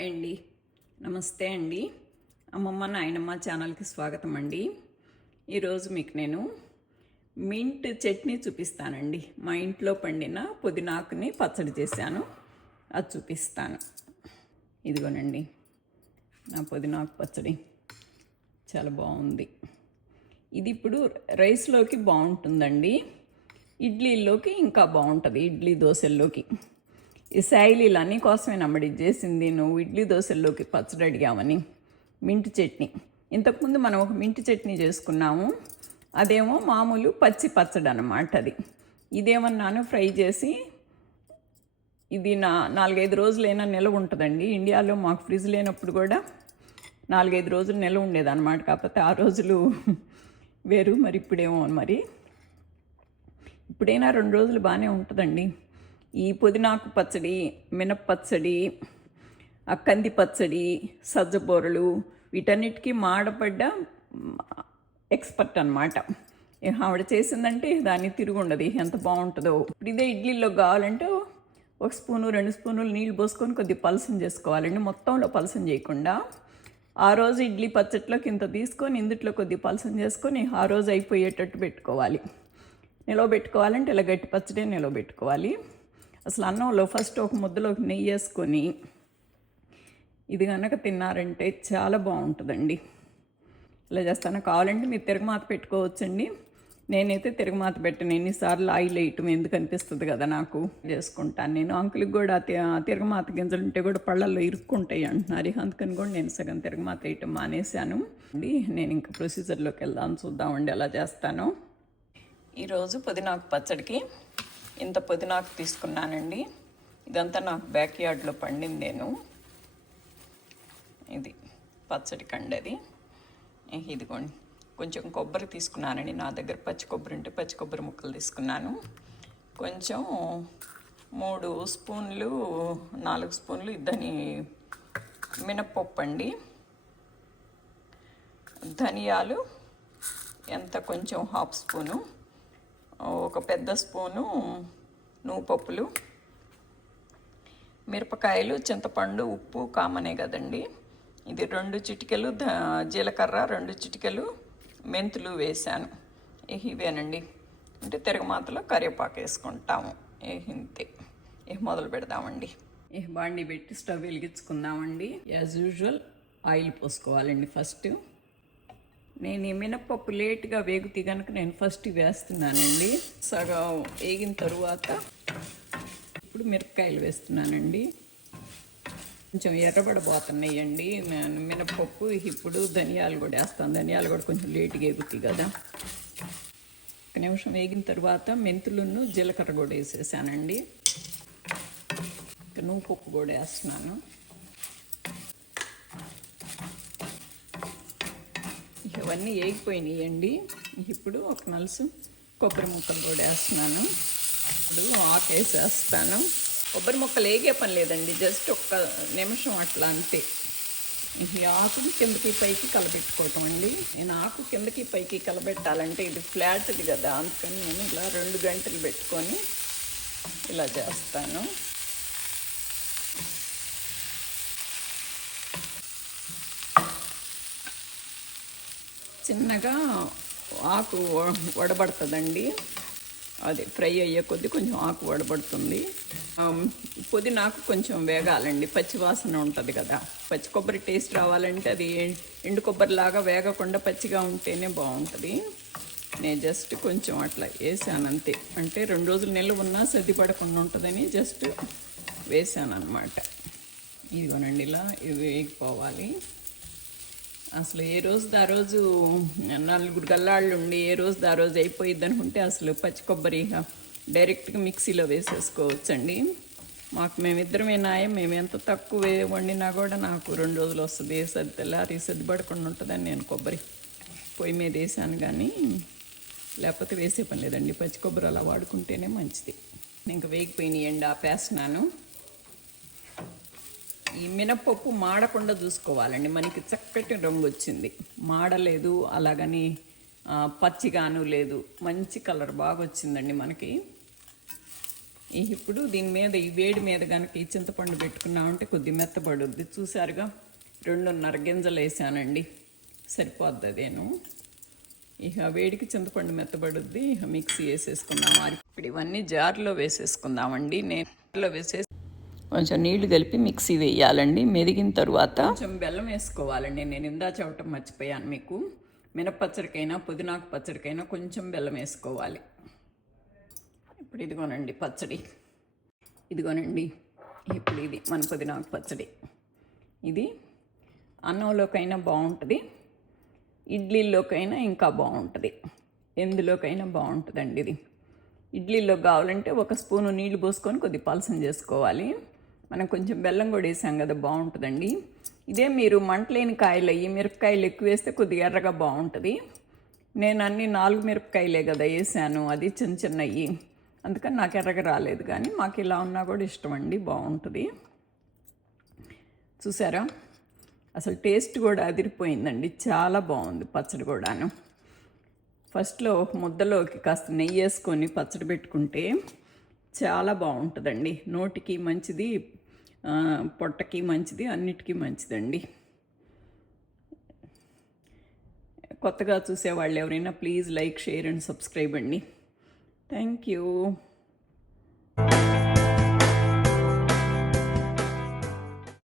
Hi అండి, నమస్తే అండి. అమ్మమ్మ నాయనమ్మ ఛానల్కి స్వాగతం అండి. ఈరోజు మీకు నేను మింట్ చట్నీ చూపిస్తానండి. మా ఇంట్లో పండిన పుదీనాకుని పచ్చడి చేశాను, అది చూపిస్తాను. ఇదిగోనండి నా పుదీనాకు పచ్చడి, చాలా బాగుంది. ఇది ఇప్పుడు రైస్లోకి బాగుంటుందండి, ఇడ్లీలోకి ఇంకా బాగుంటుంది, ఇడ్లీ దోశల్లోకి. ఈ శైలీలు అన్నీ కోసమే నమ్మడి చేసింది. నువ్వు ఇడ్లీ దోశల్లోకి పచ్చడి అడిగామని. మింటి చట్నీ ఇంతకుముందు మనం ఒక మింటి చట్నీ చేసుకున్నాము, అదేమో మామూలు పచ్చి పచ్చడి అన్నమాట. ఇదేమన్నాను ఫ్రై చేసి, ఇది 4-5 రోజులైనా నిల్వ ఉంటుందండి. ఇండియాలో మాకు ఫ్రిడ్జ్ లేనప్పుడు కూడా 4-5 రోజులు నిల్వ ఉండేదన్నమాట. కాకపోతే ఆ రోజులు వేరు, మరి ఇప్పుడేమో మరి ఇప్పుడైనా 2 రోజులు బాగానే ఉంటుందండి. ఈ పుదీనాకు పచ్చడి, మినప్పచ్చడి, కంది పచ్చడి, సజ్జబూరలు, వీటన్నిటికీ మాడపడ్డ ఎక్స్పర్ట్ అనమాట. ఆవిడ చేసిందంటే దాన్ని తిరుగుండదు, ఎంత బాగుంటుందో. ఇప్పుడు ఇదే ఇడ్లీలో కావాలంటే 1 స్పూను 2 స్పూనులు నీళ్ళు పోసుకొని కొద్దిగా పలసం చేసుకోవాలండి. మొత్తంలో పలసం చేయకుండా ఆ రోజు ఇడ్లీ పచ్చట్లోకి ఇంత తీసుకొని ఇందుట్లో కొద్దిగా పలసం చేసుకొని ఆ రోజు అయిపోయేటట్టు పెట్టుకోవాలి. నిలవబెట్టుకోవాలంటే ఇలా గట్టి పచ్చడి నిలవబెట్టుకోవాలి. అసలు అన్నంలో ఫస్ట్ ఒక ముద్దలోకి నెయ్యి వేసుకొని ఇది కనుక తిన్నారంటే చాలా బాగుంటుందండి. ఇలా చేస్తాను. కావాలంటే మీరు తిరగమాత పెట్టుకోవచ్చండి. నేనైతే తిరగమాత పెట్టను, ఎన్నిసార్లు ఆయిల్ వేయటం ఎందుకు అనిపిస్తుంది కదా నాకు, చేసుకుంటాను నేను. అంకుల్కి కూడా తిరగమాత గింజలు ఉంటే కూడా పళ్ళల్లో ఇరుక్కుంటాయి అంటున్నారు, అందుకని కూడా నేను సగం తిరగమాత వేయటం మానేశాను అండి. నేను ఇంకా ప్రొసీజర్లోకి వెళ్దాం, చూద్దామండి ఎలా చేస్తాను. ఈరోజు పుదీనాకు పచ్చడికి ఇంత పుదీనాకు తీసుకున్నానండి. ఇదంతా నాకు బ్యాక్ యార్డ్లో పండింది. నేను ఇది పచ్చడి కండది. ఇదిగోండి, కొంచెం కొబ్బరి తీసుకున్నానండి. నా దగ్గర పచ్చి కొబ్బరి ఉంటే పచ్చి కొబ్బరి ముక్కలు తీసుకున్నాను. కొంచెం 3 స్పూన్లు 4 స్పూన్లు ఇద్దని మినప్పప్పు అండి. ధనియాలు ఎంత కొంచెం 1/2 స్పూను, ఒక పెద్ద స్పూను నువ్వుపప్పులు, మిరపకాయలు, చింతపండు, ఉప్పు కామనే కదండి. ఇది 2 చిటికెలు జీలకర్ర, 2 చిటికెలు మెంతులు వేసాను. ఇవేనండి. అంటే తిరగమాతలో కరివేపాకు వేసుకుంటాము. ఇంతే. మొదలు పెడదామండి. బాండి పెట్టి స్టవ్ వెలిగించుకుందామండి. యాజ్ యూజువల్ ఆయిల్ పోసుకోవాలండి ఫస్ట్. నేను ఈ మినప్పప్పు లేట్గా వేగుతీ కనుక నేను ఫస్ట్ వేస్తున్నానండి. సగం వేగిన తరువాత ఇప్పుడు మిరపకాయలు వేస్తున్నానండి. కొంచెం ఎర్రబడబోతున్నాయండి మినప్పప్పు. ఇప్పుడు ధనియాలు కూడా వేస్తాను. ధనియాలు కూడా కొంచెం లేట్గా వేగుతాయి కదా. 1 నిమిషం వేగిన తర్వాత మెంతులను జీలకర్ర కూడా వేసేసానండి. నువ్వుపప్పు కూడా వేస్తున్నాను. ఇవన్నీ వేగిపోయినాయండి. ఇప్పుడు ఒక నలుసు కొబ్బరి ముక్కలు కూడా వేస్తున్నాను. ఇప్పుడు ఆకు వేసేస్తాను. కొబ్బరి ముక్కలు వేగే పని లేదండి, జస్ట్ 1 నిమిషం అట్లా అంతే. ఈ ఆకుని కిందకి పైకి కలబెట్టుకోవటం అండి. నేను ఆకు కిందకి పైకి కలబెట్టాలంటే ఇది ఫ్లాట్ది కదా, అందుకని నేను ఇలా 2 గంటలు పెట్టుకొని ఇలా చేస్తాను. చిన్నగా ఆకు వడబడుతుందండి, అది ఫ్రై అయ్యే కొద్దీ కొంచెం ఆకు వడబడుతుంది. పుదీనాకు కొంచెం వేగాలండి, పచ్చి వాసన ఉంటుంది కదా. పచ్చి కొబ్బరి టేస్ట్ రావాలంటే అది ఎండు కొబ్బరిలాగా వేగకుండా పచ్చిగా ఉంటేనే బాగుంటుంది. నేను జస్ట్ కొంచెం అట్లా వేసాను అంతే. అంటే 2 రోజులు నిల్వ ఉన్నా సర్దిపడకుండా ఉంటుందని జస్ట్ వేసాను అన్నమాట. ఇదిగోనండి, ఇలా ఇవి వేగిపోవాలి. అసలు ఏ రోజు ఆ రోజు 4 గల్లాళ్ళు ఉండి ఏ రోజు ఆ రోజు అయిపోయిద్ది అనుకుంటే అసలు పచ్చి కొబ్బరి డైరెక్ట్గా మిక్సీలో వేసేసుకోవచ్చండి. మేమిద్దరమే నాయం, మేము ఎంత తక్కువ వండినా కూడా నాకు 2 రోజులు వస్తుంది. తెల్లారి సర్దిపడకుండా ఉంటుందని నేను కొబ్బరి పొయ్యి మీద వేసాను, కానీ లేకపోతే వేసే పని లేదండి. పచ్చి కొబ్బరి అలా వాడుకుంటేనే మంచిది. ఇంకా వేగిపోయినాయండి, ఆపేస్తున్నాను. ఈ మినప్పప్పు మాడకుండా చూసుకోవాలండి. మనకి చక్కటి రంగు వచ్చింది, మాడలేదు, అలాగని పచ్చిగాను లేదు, మంచి కలర్ బాగా వచ్చిందండి మనకి. ఇప్పుడు దీని మీద ఈ వేడి మీద కనుక ఈ చింతపండు పెట్టుకున్నామంటే కొద్ది మెత్తబడుద్ది. చూసారుగా 2.5 గింజలు వేసానండి, సరిపోద్ది అదేను. ఇక వేడికి చింతపండు మెత్తబడుద్ది. ఇక మిక్సీ వేసేసుకుందాం. ఇప్పుడు ఇవన్నీ జార్లో వేసేసుకుందామండి. నేలో వేసేసి కొంచెం నీళ్లు కలిపి మిక్సీ వేయాలండి. మెదిగిన తర్వాత కొంచెం బెల్లం వేసుకోవాలండి. నేను ఇందా చెప్పటం మర్చిపోయాను మీకు. మినపచ్చడికైనా పుదీనాకు పచ్చడికైనా కొంచెం బెల్లం వేసుకోవాలి. ఇప్పుడు ఇదిగోనండి పచ్చడి, ఇదిగోనండి. ఇప్పుడు ఇది మన పుదీనాకు పచ్చడి. ఇది అన్నంలోకైనా బాగుంటుంది, ఇడ్లీలోకైనా ఇంకా బాగుంటుంది, ఎందులోకైనా బాగుంటుందండి ఇది. ఇడ్లీలో కావాలంటే 1 స్పూను నీళ్లు పోసుకొని కొద్ది పలసం చేసుకోవాలి. మనం కొంచెం బెల్లం కూడా వేసాం కదా, బాగుంటుందండి. ఇదే మీరు మంటలేని కాయలు అయ్యి మిరపకాయలు ఎక్కువ వేస్తే కొద్దిగా ఎర్రగా బాగుంటుంది. నేను అన్ని 4 మిరపకాయలే కదా వేసాను, అది చిన్న చిన్నవి, అందుకని నాకు ఎర్రగా రాలేదు. కానీ మాకు ఇలా ఉన్నా కూడా ఇష్టం అండి, బాగుంటుంది. చూసారా, అసలు టేస్ట్ కూడా అదిరిపోయిందండి, చాలా బాగుంది పచ్చడి కూడాను. ఫస్ట్లో ఒక ముద్దలోకి కాస్త నెయ్యి వేసుకొని పచ్చడి పెట్టుకుంటే చాలా బాగుంటుందండి. నోటికి మంచిది, పొట్టకి మంచిది, అన్నిటికీ మంచిదండి. కొత్తగా చూసేవాళ్ళు ఎవరైనా please like, share and subscribe అండి. Thank you.